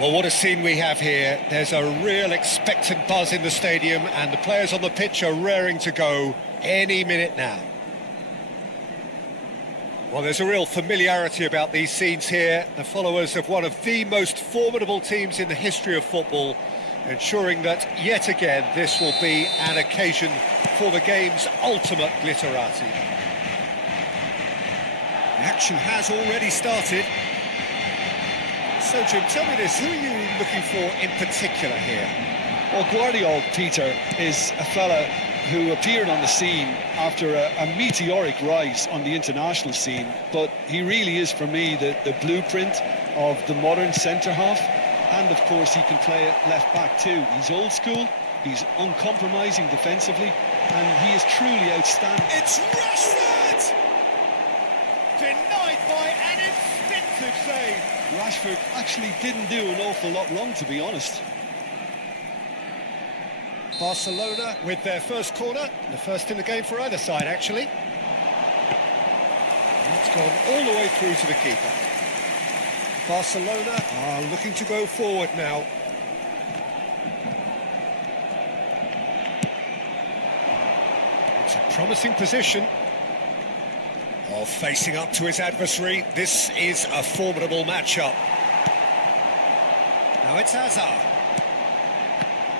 Well, what a scene we have here. There's a real expectant buzz in the stadium and the players on the pitch are raring to go any minute now. Well, there's a real familiarity about these scenes here. The followers of one of the most formidable teams in the history of football, ensuring that, yet again, this will be an occasion for the game's ultimate glitterati. The action has already started. So, Jim, tell me this, who are you looking for in particular here? Well, Guardiola, Peter, is a fella who appeared on the scene after a meteoric rise on the international scene, but he really is, for me, the blueprint of the modern centre-half, and, of course, he can play at left-back too. He's old school, he's uncompromising defensively, and he is truly outstanding. It's Rashford! Denied by an instinctive save. Rashford actually didn't do an awful lot wrong, to be honest. Barcelona with their first corner, the first in the game for either side, actually. And it's gone all the way through to the keeper. Barcelona are looking to go forward now. It's a promising position. Oh, facing up to his adversary, this is a formidable matchup. Now it's Hazard.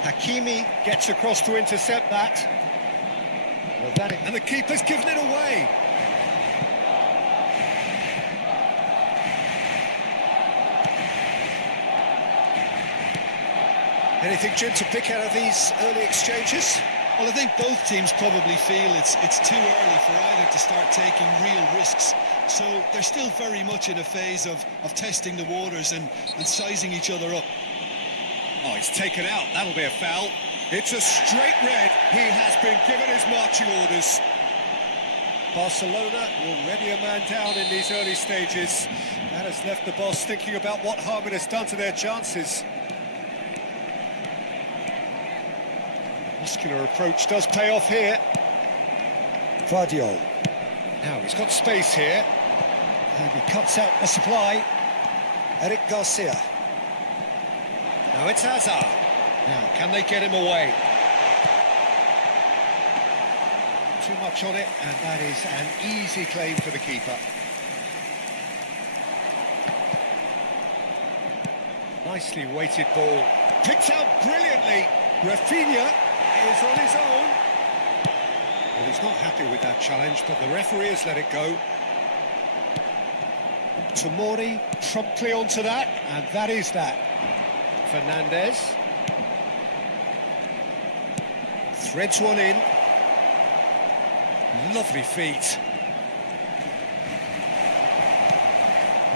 Hakimi gets across to intercept that. And the keeper's given it away. Anything, Jim, to pick out of these early exchanges? Well, I think both teams probably feel it's too early for either to start taking real risks. So they're still very much in a phase of testing the waters and sizing each other up. Oh, he's taken out. That'll be a foul. It's a straight red. He has been given his marching orders. Barcelona already a man down in these early stages. That has left the boss thinking about what harm it has done to their chances. Muscular approach does pay off here. Guardiola. Now he's got space here. And he cuts out the supply. Eric Garcia. Now it's Hazard. Now, can they get him away? Too much on it, and that is an easy claim for the keeper. Nicely weighted ball. Picked out brilliantly. Rafinha is on his own. Well, he's not happy with that challenge, but the referee has let it go. Tomori promptly onto that, and that is that. Fernandez. Threads one in. Lovely feet.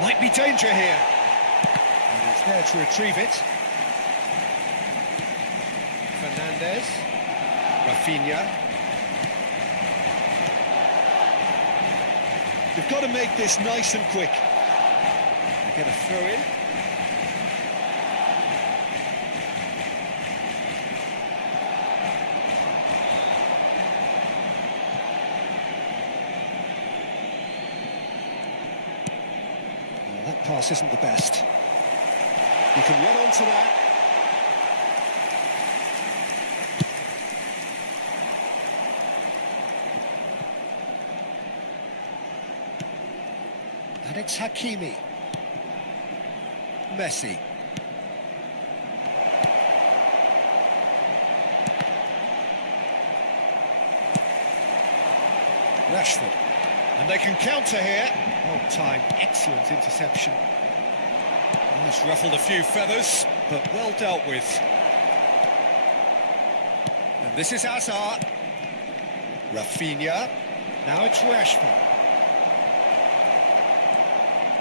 Might be danger here. And he's there to retrieve it. Fernandez. Rafinha. You've got to make this nice and quick. Get a throw in. Well, that pass isn't the best. You can run onto that. And it's Hakimi. Messi. Rashford. And they can counter here. Well timed, excellent interception. Almost ruffled a few feathers, but well dealt with. And this is Hazard. Rafinha. Now it's Rashford.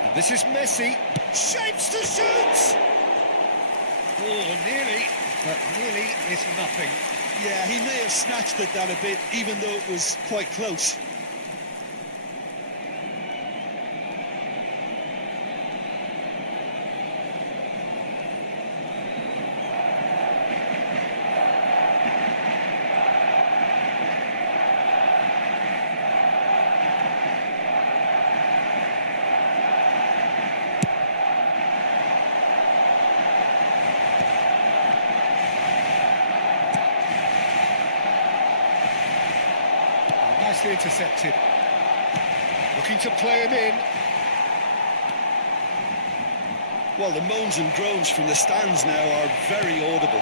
And this is Messi. Shapes to shoot! Oh, nearly, but nearly is nothing. Yeah, he may have snatched at that a bit, even though it was quite close. Nicely intercepted. Looking to play him in. Well, the moans and groans from the stands now are very audible.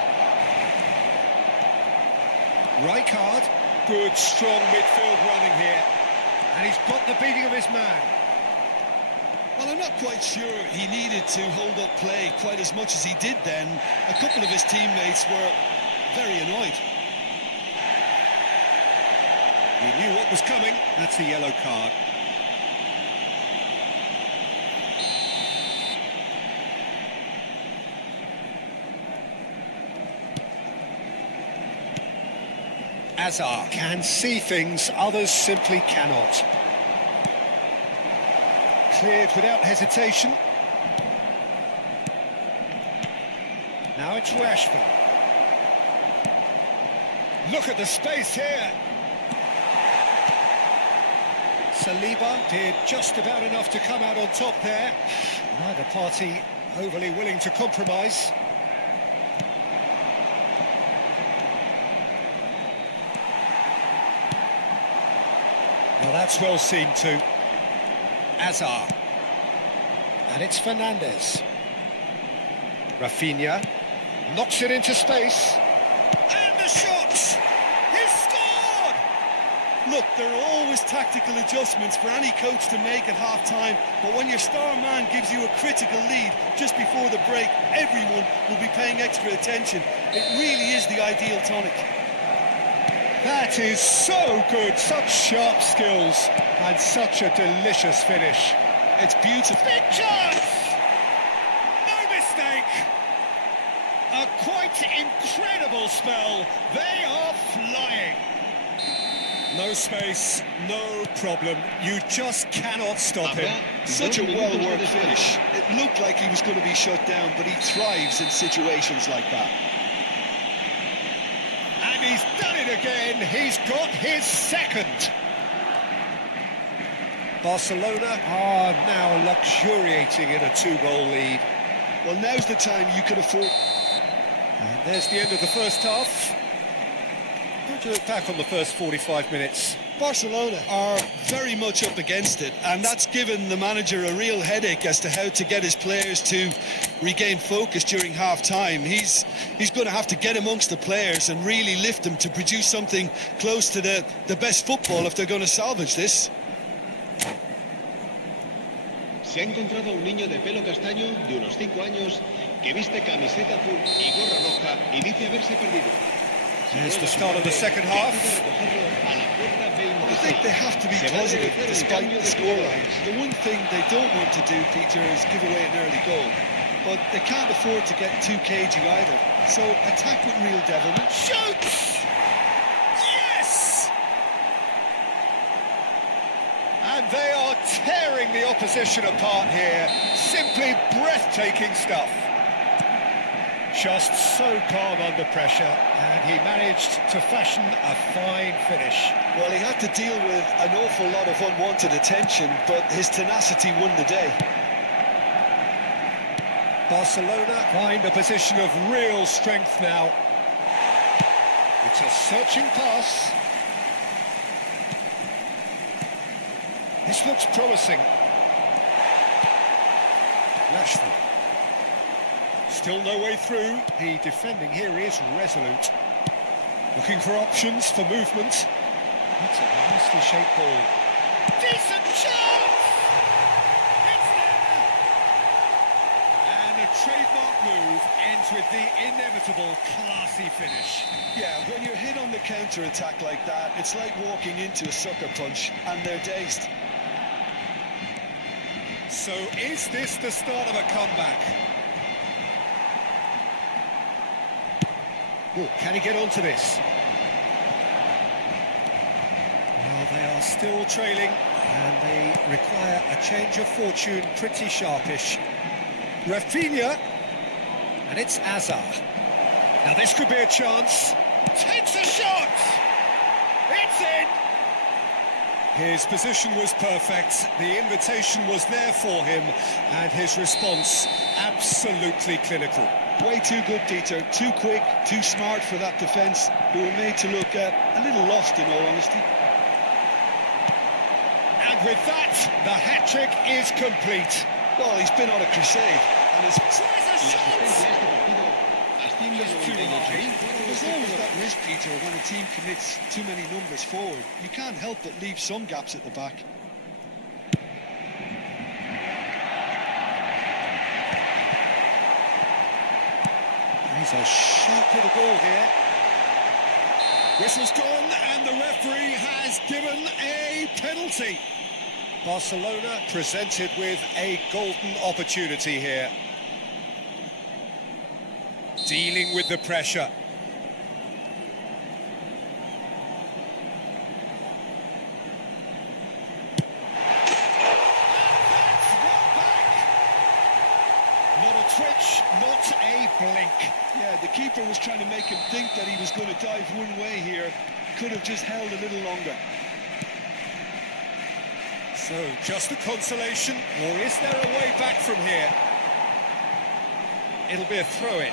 Rijkaard. Good, strong midfield running here. And he's got the beating of his man. Well, I'm not quite sure he needed to hold up play quite as much as he did then. A couple of his teammates were very annoyed. He knew what was coming. That's the yellow card. Hazard can see things others simply cannot. Cleared without hesitation. Now it's Rashford. Look at the space here. Saliba did just about enough to come out on top there. Neither party overly willing to compromise. Well, that's well seen too. Hazard. And it's Fernandes. Rafinha knocks it into space. And the shot! He's scored! Look, there are always tactical adjustments for any coach to make at half-time, but when your star man gives you a critical lead just before the break, everyone will be paying extra attention. It really is the ideal tonic. That is so good, such sharp skills, and such a delicious finish. It's beautiful. Big chance! No mistake! A quite incredible spell. They are flying. No space, no problem. You just cannot stop him. Such a well-worked finish. It looked like he was going to be shut down, but he thrives in situations like that. And he's done it again. He's got his second. Barcelona are now luxuriating in a two-goal lead. Well, now's the time you could afford. And there's the end of the first half. How do you look back on the first 45 minutes? Barcelona are very much up against it, and that's given the manager a real headache as to how to get his players to regain focus during half-time. He's going to have to get amongst the players and really lift them to produce something close to the best football if they're going to salvage this. Se ha encontrado un niño de pelo castaño de unos 5 años que viste camiseta azul y gorra roja y dice haberse perdido. Here's the start of the second half. I think they have to be positive despite the scoreline. The one thing they don't want to do, Peter, is give away an early goal. But they can't afford to get too cagey either. So attack with real devilment. Shoots! Yes! And they are tearing the opposition apart here. Simply breathtaking stuff. Just so calm under pressure, and he managed to fashion a fine finish. Well, he had to deal with an awful lot of unwanted attention, but his tenacity won the day. Barcelona find a position of real strength now. It's a searching pass. This looks promising. Rashford. Still no way through. The defending here is resolute. Looking for options for movement. That's a nicely shaped ball. Decent chance! It's there! And a trademark move ends with the inevitable classy finish. Yeah, when you're hit on the counter-attack like that, it's like walking into a sucker punch, and they're dazed. So is this the start of a comeback? Oh, can he get onto this? Well, they are still trailing, and they require a change of fortune, pretty sharpish. Rafinha, and it's Azar. Now this could be a chance. Takes a shot! It's in! His position was perfect, the invitation was there for him, and his response absolutely clinical. Way too good, Dieter. Too quick, too smart for that defence, who were made to look a little lost, in all honesty. And with that, the hat-trick is complete. Well, he's been on a crusade, and it's... There's always that risk, Peter, when a team commits too many numbers forward. You can't help but leave some gaps at the back. He's a sharp little ball here. Whistle's gone, and the referee has given a penalty. Barcelona presented with a golden opportunity here. Dealing with the pressure. Not a twitch, not a blink. Yeah, the keeper was trying to make him think that he was going to dive one way here. Could have just held a little longer. So, just a consolation, or is there a way back from here? It'll be a throw-in.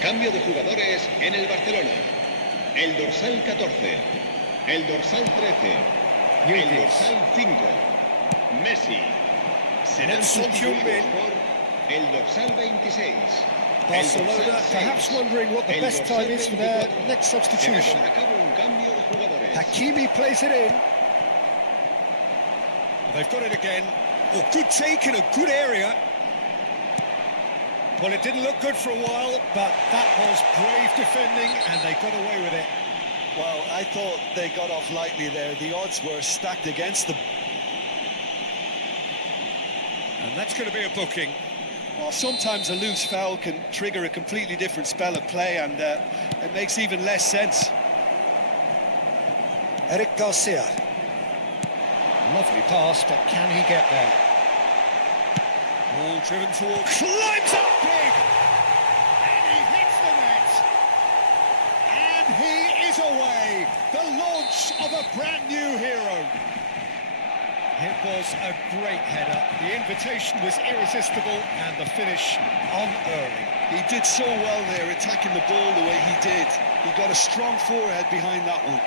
Cambio de jugadores en el Barcelona. El dorsal 14, el dorsal 13, el dorsal 5, Messi. Serán sustituidos por el dorsal 26. Barcelona perhaps wondering what the best time is for their next substitution. Hakimi plays it in. Well, they've got it again. Oh, good take in a good area. Well, it didn't look good for a while, but that was brave defending, and they got away with it. Well, I thought they got off lightly there. The odds were stacked against them. And that's going to be a booking. Well, sometimes a loose foul can trigger a completely different spell of play, and it makes even less sense. Eric Garcia. Lovely pass, but can he get there? Ball driven toward, climbs up big, and he hits the net, and he is away. The launch of a brand new hero. It was a great header. The invitation was irresistible, and the finish unearned. He did so well there, attacking the ball the way he did. He got a strong forehead behind that one.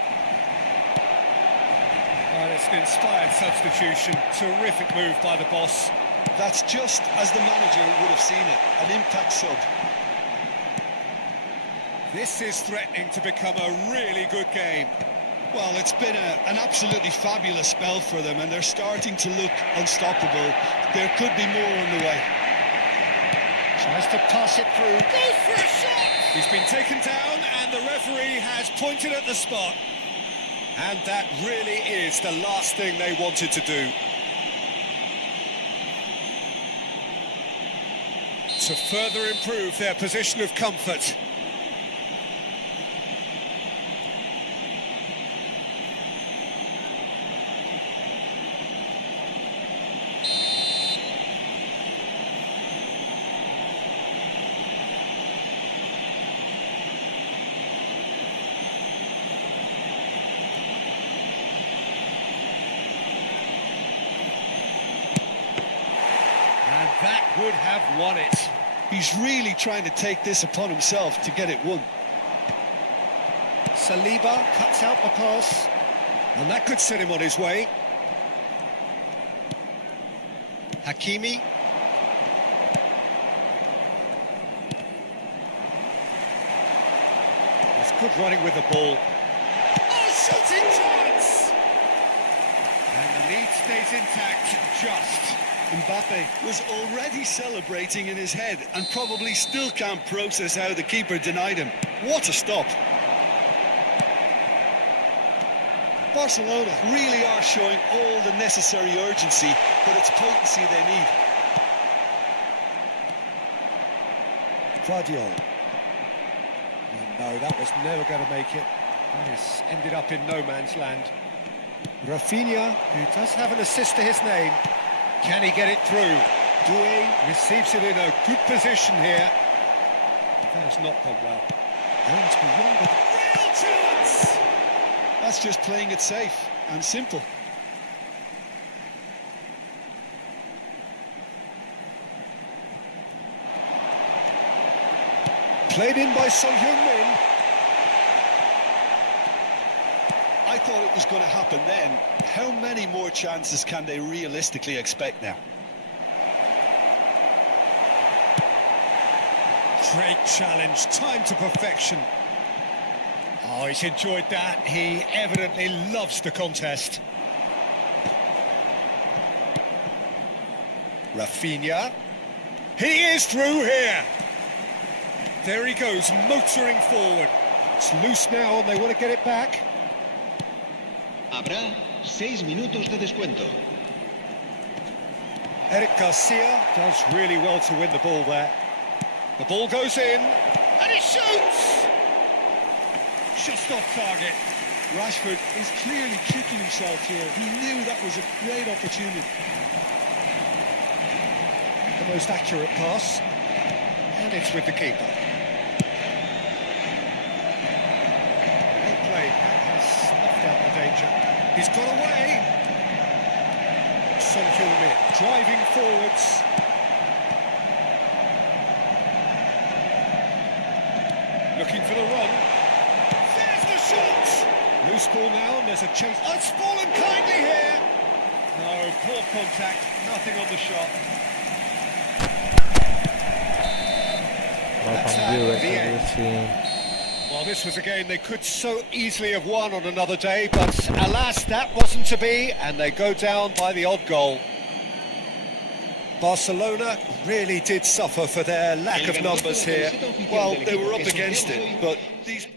Well, it's an inspired substitution. Terrific move by the boss. That's just as the manager would have seen it, an impact sub. This is threatening to become a really good game. Well, it's been an absolutely fabulous spell for them, and they're starting to look unstoppable. There could be more on the way. Tries to pass it through. Goes for a shot! He's been taken down, and the referee has pointed at the spot. And that really is the last thing they wanted to do. To further improve their position of comfort. And that would have won it. He's really trying to take this upon himself to get it won. Saliba cuts out the pass, and that could set him on his way. Hakimi. That's good running with the ball. Oh, shooting chance! And the lead stays intact, just. Mbappe was already celebrating in his head and probably still can't process how the keeper denied him. What a stop. Barcelona really are showing all the necessary urgency, but it's potency they need. Guardiola. No, that was never going to make it. That has ended up in no man's land. Rafinha, who does have an assist to his name. Can he get it through? Doué receives it in a good position here. That has not gone well. Aims beyond the real chance! That's just playing it safe and simple. Played in by Son Heung-min. I thought it was going to happen then. How many more chances can they realistically expect now? Great challenge, time to perfection. Oh, he's enjoyed that. He evidently loves the contest. Rafinha. He is through here. There he goes, motoring forward. It's loose now and they want to get it back. Habrá 6 minutos de descuento. Eric Garcia does really well to win the ball there. The ball goes in, and he shoots! Just off target. Rashford is clearly kicking himself here. He knew that was a great opportunity. The most accurate pass, and it's with the keeper. Well played, that has snuffed out the danger. He's got away. Son Heung-min driving forwards. Looking for the run. There's the shot! Loose ball now, and there's a chase. Oh, it's fallen kindly here! No, poor contact, nothing on the shot. That's the end. Well, this was a game they could so easily have won on another day, but alas, that wasn't to be, and they go down by the odd goal. Barcelona really did suffer for their lack of numbers here. Well, they were up against it, but these...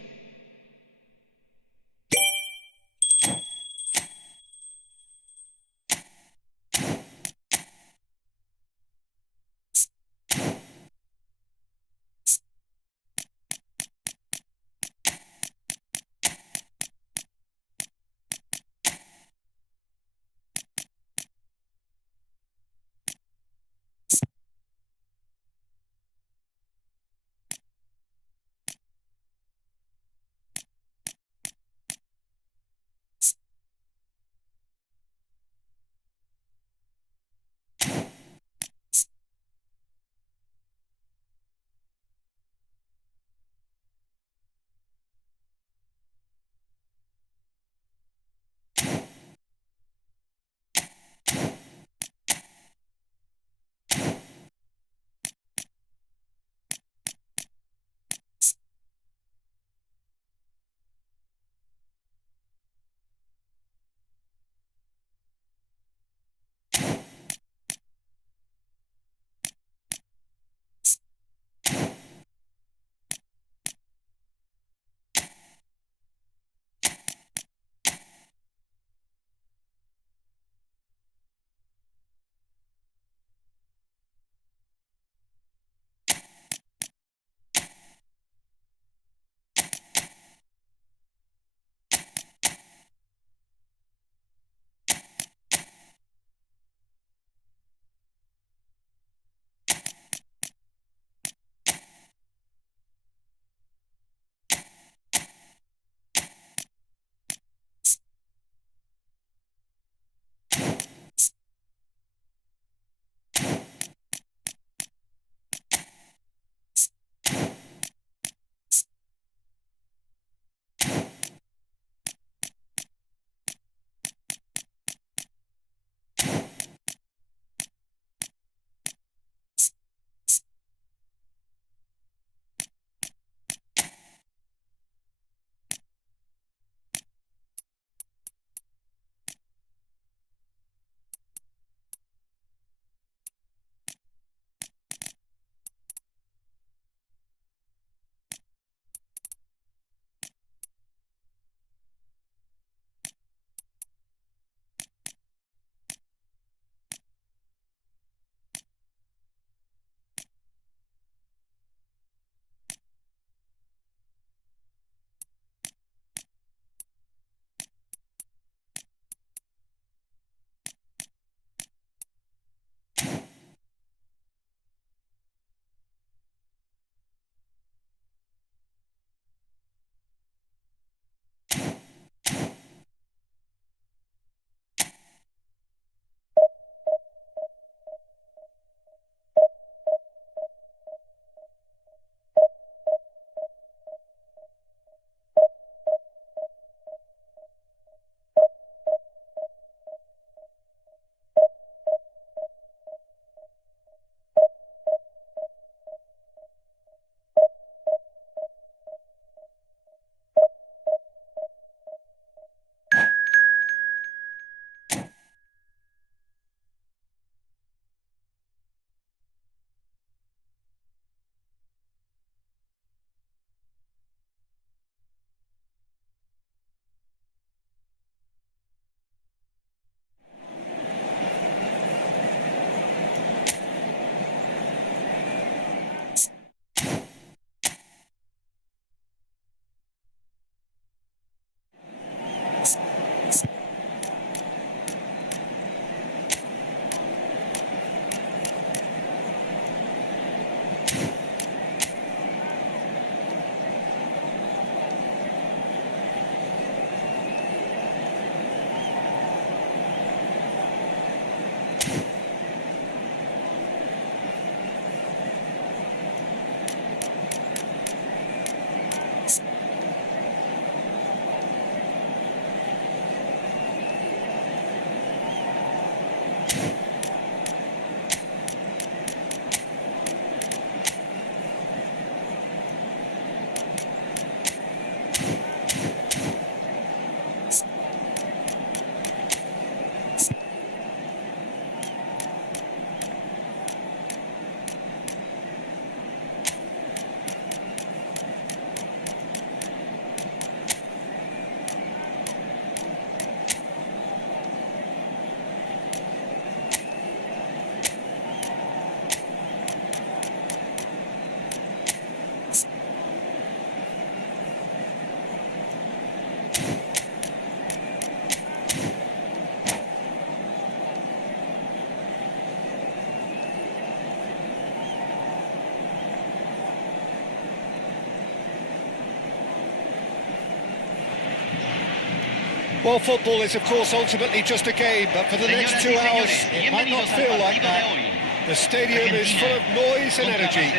Well, football is, of course, ultimately just a game, but for the next 2 hours, it might not feel like that. The stadium is full of noise and energy.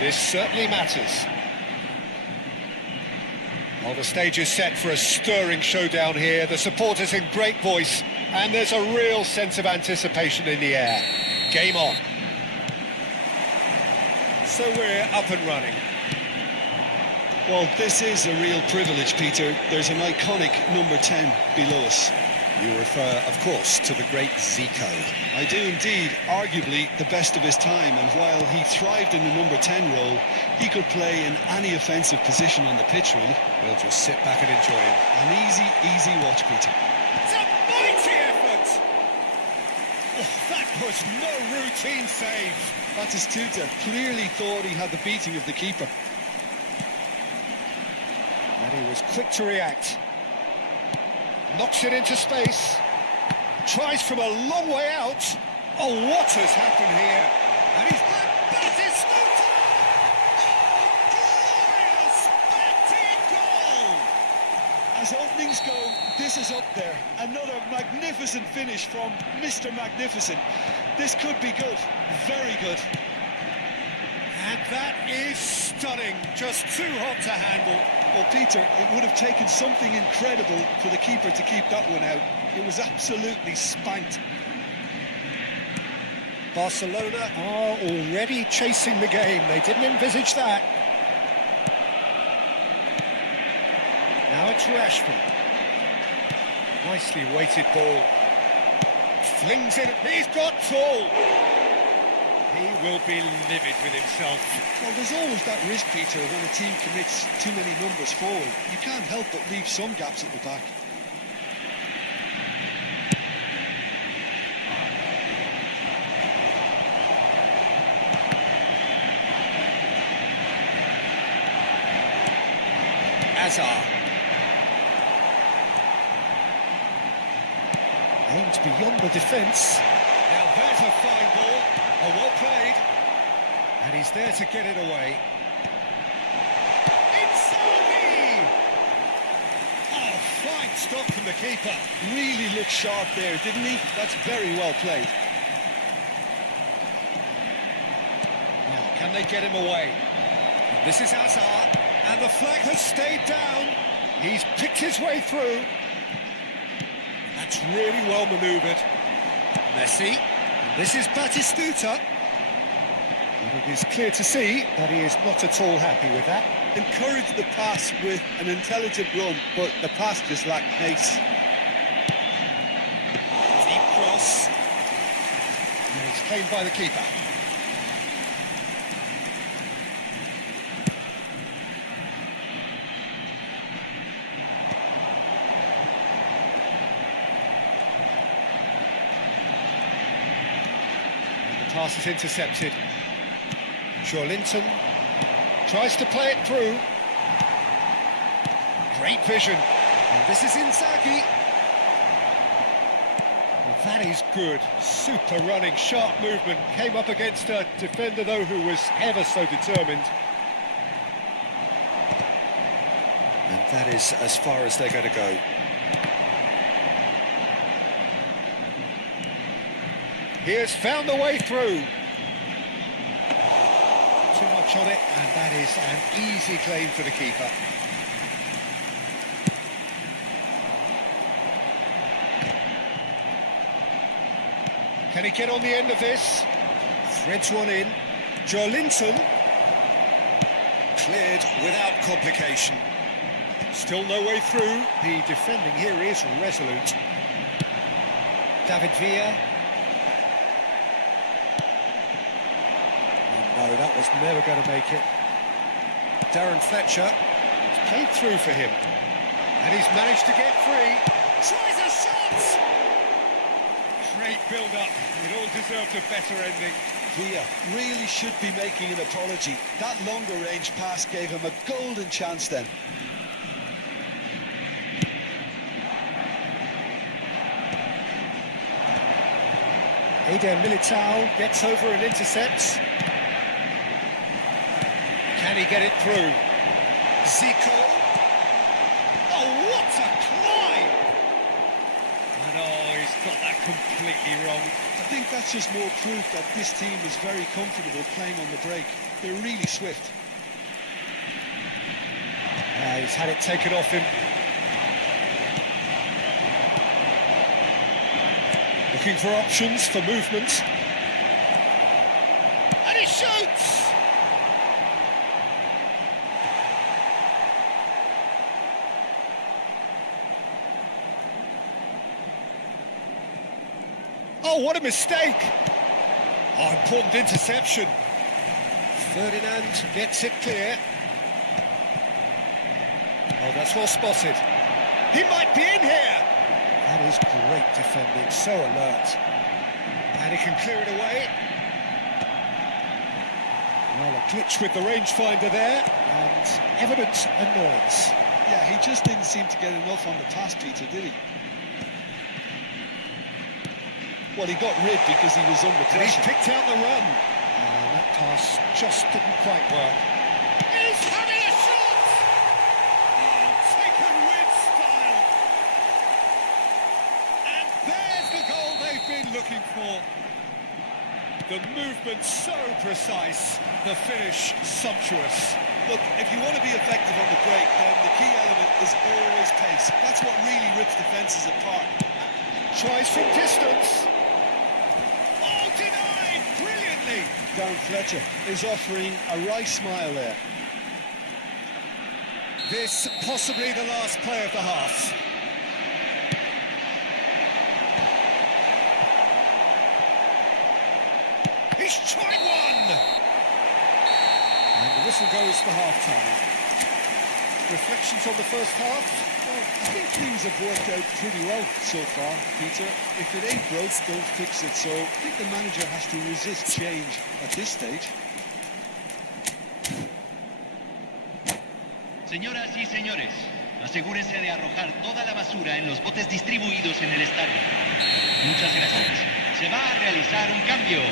This certainly matters. Well, the stage is set for a stirring showdown here. The supporters in great voice, and there's a real sense of anticipation in the air. Game on. So we're up and running. Well, this is a real privilege, Peter. There's an iconic number 10 below us. You refer, of course, to the great Zico. I do indeed, arguably the best of his time, and while he thrived in the number 10 role, he could play in any offensive position on the pitch, really. We'll just sit back and enjoy him. An easy watch, Peter. It's a mighty effort! Oh, that was no routine save. Batistuta clearly thought he had the beating of the keeper. And he was quick to react. Knocks it into space. Tries from a long way out. Oh, what has happened here? And he's had Batistuta! Oh, glorious! 50 goal! As openings go, this is up there. Another magnificent finish from Mr. Magnificent. This could be good, very good. And that is stunning, just too hot to handle. Well, Peter, it would have taken something incredible for the keeper to keep that one out. It was absolutely spanked. Barcelona are already chasing the game. They didn't envisage that. Now it's Rashford. Nicely weighted ball. Flings it. He's got tall. He will be livid with himself. Well, there's always that risk, Peter, when a team commits too many numbers forward. You can't help but leave some gaps at the back. Hazard. Aimed beyond the defence. Now there's a fine ball. Oh, well played. And he's there to get it away. Inzaghi! Oh, fine stop from the keeper. Really looked sharp there, didn't he? That's very well played. Now, can they get him away? And this is Hazard, and the flag has stayed down. He's picked his way through. That's really well manoeuvred. Messi. This is Batistuta. And it is clear to see that he is not at all happy with that. Encouraged the pass with an intelligent run, but the pass just lacked pace. Deep cross. And it's claimed by the keeper. Pass is intercepted. Joelinton tries to play it through. Great vision. And this is Inzaghi. Well, that is good. Super running, sharp movement. Came up against a defender, though, who was ever so determined. And that is as far as they're going to go. He has found the way through. Too much on it, and that is an easy claim for the keeper. Can he get on the end of this? Threads one in. Joelinton. Cleared without complication. Still no way through. The defending here is resolute. David Villa. No, that was never going to make it. Darren Fletcher. It's played through for him. And he's managed to get free. Tries a shot! Great build-up. It all deserved a better ending. Villa really should be making an apology. That longer range pass gave him a golden chance then. Eder Militao gets over and intercepts. Can he get it through? Zico. Oh, what a climb! completely wrong. I think that's just more proof that this team is very comfortable playing on the break. They're really swift. He's had it taken off him. Looking for options for movement. And he shoots! Oh, what a mistake! Oh, important interception. Ferdinand gets it clear. Oh, that's well spotted. He might be in here! That is great defending, so alert. And he can clear it away. Well, a glitch with the rangefinder there, and evident annoyance. Yeah, he just didn't seem to get enough on the pass, Peter, did he? Well, he got rid because he was under And he's pressure. picked out the run. And that pass just didn't quite work. He's having a shot! Oh, taken with style. And there's the goal they've been looking for. The movement so precise, the finish sumptuous. Look, if you want to be effective on the break, then the key element is always pace. That's what really rips defences apart. Tries from distance. Oh, denied brilliantly. Darren Fletcher is offering a wry smile there. This possibly the last play of the half. He's tried one! And the whistle goes for half-time. Reflections on the first half? Well, I think things have worked out pretty well so far, Peter. If it ain't broke, don't fix it. So I think the manager has to resist change at this stage. Señoras y señores, asegúrense de arrojar toda la basura en los botes distribuidos en el estadio. Muchas gracias. Se va a realizar un cambio.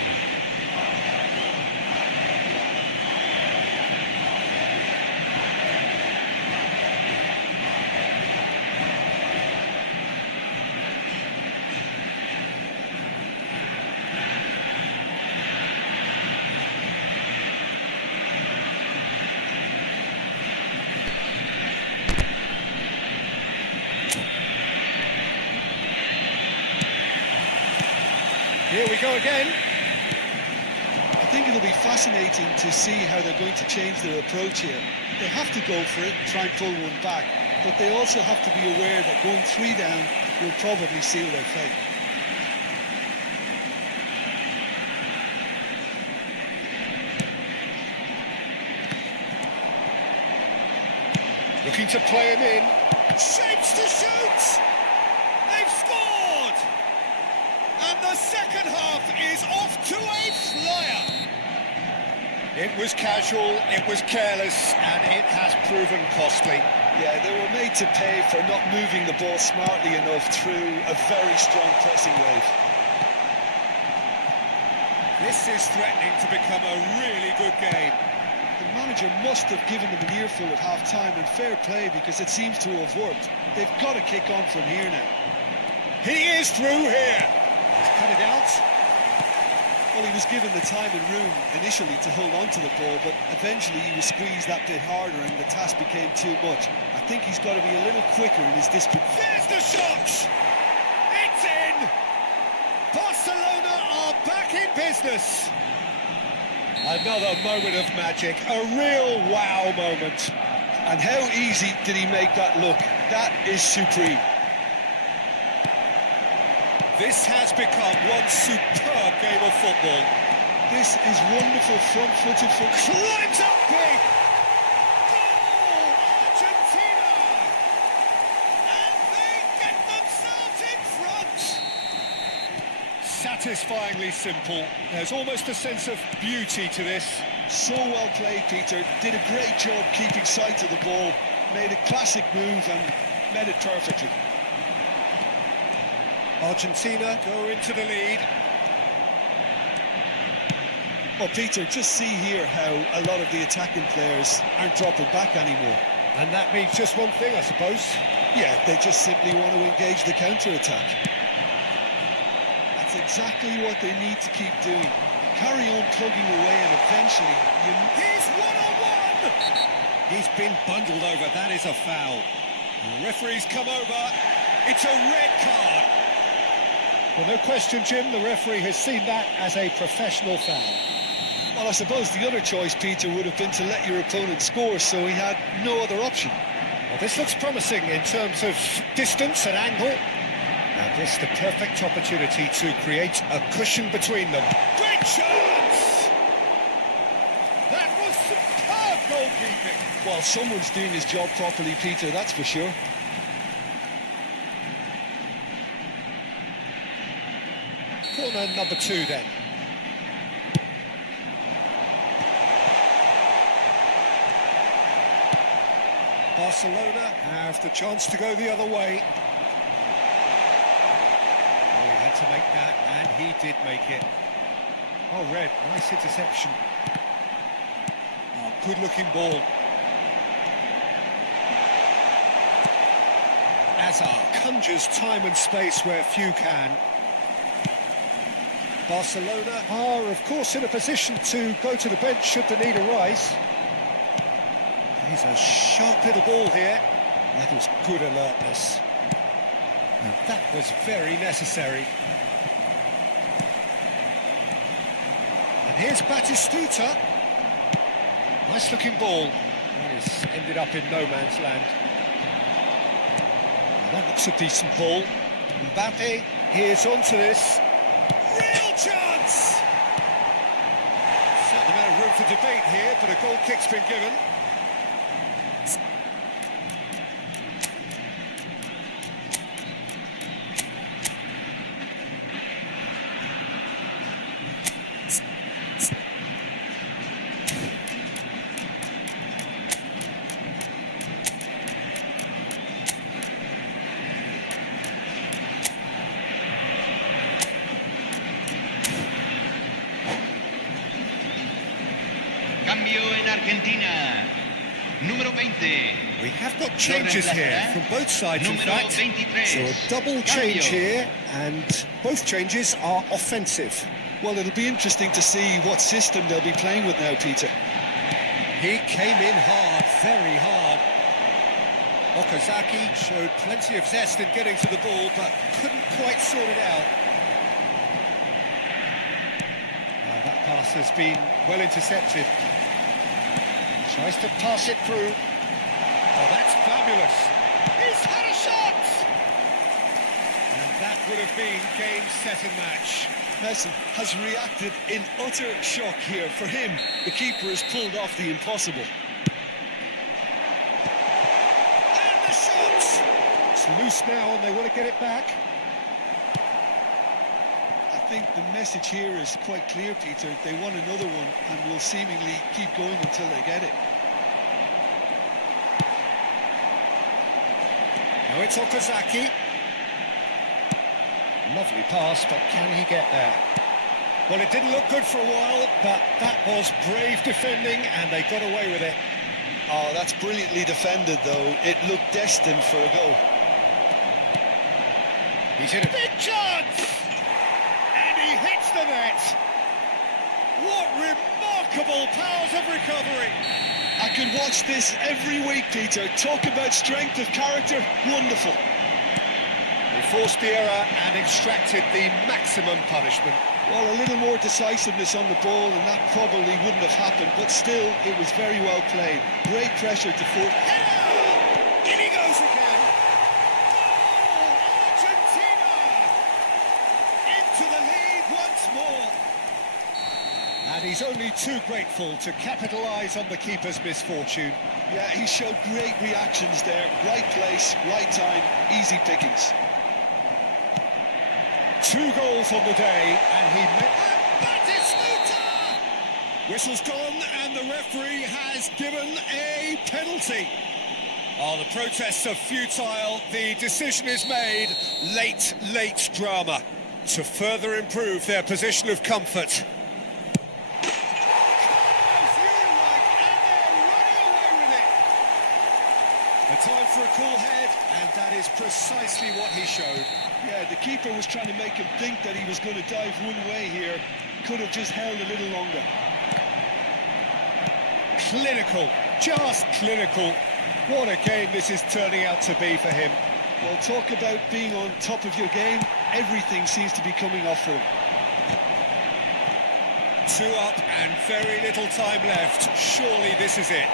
Here we go again. I think it'll be fascinating to see how they're going to change their approach here. They have to go for it and try and pull one back, but they also have to be aware that going 3 down will probably seal their fate. Looking to play him in. Shapes to shoot! They've scored! And the second half is off to a flyer. It was casual, it was careless, and it has proven costly. Yeah, they were made to pay for not moving the ball smartly enough through a very strong pressing wave. This is threatening to become a really good game. The manager must have given them an earful at half-time, and fair play because it seems to have worked. They've got to kick on from here now. He is through here. He's cut it out. Well, he was given the time and room initially to hold on to the ball, but eventually he was squeezed that bit harder and the task became too much. I think he's got to be a little quicker in his distribution. There's the shot! It's in! Barcelona are back in business. Another moment of magic, a real wow moment. And how easy did he make that look? That is supreme. This has become one superb game of football. This is wonderful front-footed football. Climbs up big! Goal! Argentina! And they get themselves in front! Satisfyingly simple. There's almost a sense of beauty to this. So well played, Peter. Did a great job keeping sight of the ball. Made a classic move and met it perfectly. Argentina go into the lead. Well, Peter, just see here how a lot of the attacking players aren't dropping back anymore. And that means just one thing, I suppose. Yeah, they just simply want to engage the counter-attack. That's exactly what they need to keep doing. Carry on plugging away and eventually He's one-on-one! He's been bundled over, that is a foul. The referee's come over, it's a red card. Well, no question, Jim, the referee has seen that as a professional foul. Well, I suppose the other choice, Peter, would have been to let your opponent score, so he had no other option. Well, this looks promising in terms of distance and angle. Now, this the perfect opportunity to create a cushion between them. Great chance! That was superb goalkeeping. Well, someone's doing his job properly, Peter, that's for sure. Corner number 2 then. Barcelona have the chance to go the other way. Oh, he had to make that, and he did make it. Oh, Red, nice interception. Oh, good-looking ball. Azar conjures time and space where few can. Barcelona are, of course, in a position to go to the bench should the need arise. He's a sharp little ball here. That was good alertness. Now, that was very necessary. And here's Batistuta. Nice looking ball. That has ended up in no man's land. Now, that looks a decent ball. Mbappe is onto this. Real chance! Certain amount of room for debate here, but a goal kick's been given. Cambio en Argentina. Número 20. We have got changes here from both sides, in Número fact. 23. So a double change here, and both changes are offensive. Well, it'll be interesting to see what system they'll be playing with now, Peter. He came in hard, very hard. Okazaki showed plenty of zest in getting to the ball, but couldn't quite sort it out. That pass has been well intercepted. Tries to pass it through. Oh, that's fabulous. He's had a shot! And that would have been game, set and match. Messi has reacted in utter shock here. For him, the keeper has pulled off the impossible. And the shot! It's loose now and they want to get it back. I think the message here is quite clear, Peter. They want another one and will seemingly keep going until they get it. Now it's Okazaki. Lovely pass, but can he get there? Well, it didn't look good for a while, but that was brave defending and they got away with it. Oh, that's brilliantly defended, though. It looked destined for a goal. He's in a big chance! And he hits the net! What remarkable powers of recovery! I could watch this every week, Peter. Talk about strength of character. Wonderful. They forced the error and extracted the maximum punishment. Well, a little more decisiveness on the ball and that probably wouldn't have happened, but still, it was very well played. Great pressure to force. Header! In he goes again! Goal! Argentina! Into the lead once more. And he's only too grateful to capitalise on the keeper's misfortune. Yeah, he showed great reactions there. Right place, right time, easy pickings. 2 goals on the day, and he made... Batistuta! Whistle's gone, and the referee has given a penalty. Oh, the protests are futile. The decision is made. Late drama to further improve their position of comfort. The time for a cool head, and that is precisely what he showed. Yeah, the keeper was trying to make him think that he was going to dive one way here. Could have just held a little longer. Clinical, just clinical. What a game this is turning out to be for him. Well, talk about being on top of your game. Everything seems to be coming off for him. 2 up and very little time left. Surely this is it.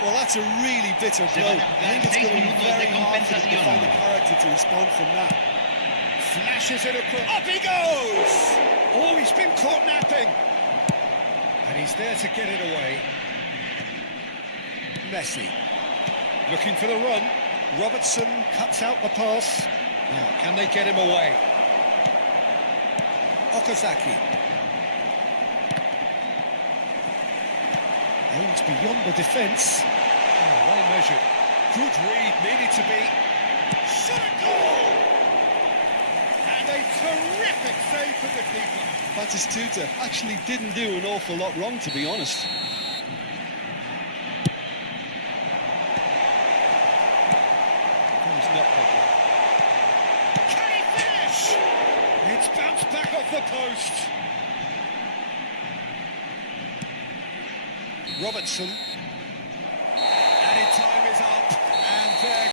Well, that's a really bitter blow. I think it's going to be very hard for him to find the character to respond from that. Flashes it across. Up he goes! Oh, he's been caught napping. And he's there to get it away. Messi. Looking for the run. Robertson cuts out the pass. Now, can they get him away? Okazaki. Aims beyond the defence. Oh, well measured. Good read, needed to be. Shot a goal! And a terrific save from the keeper. Batistuta actually didn't do an awful lot wrong, to be honest. Not can he finish? It's bounced back off the post. Robertson. Added time is up, and there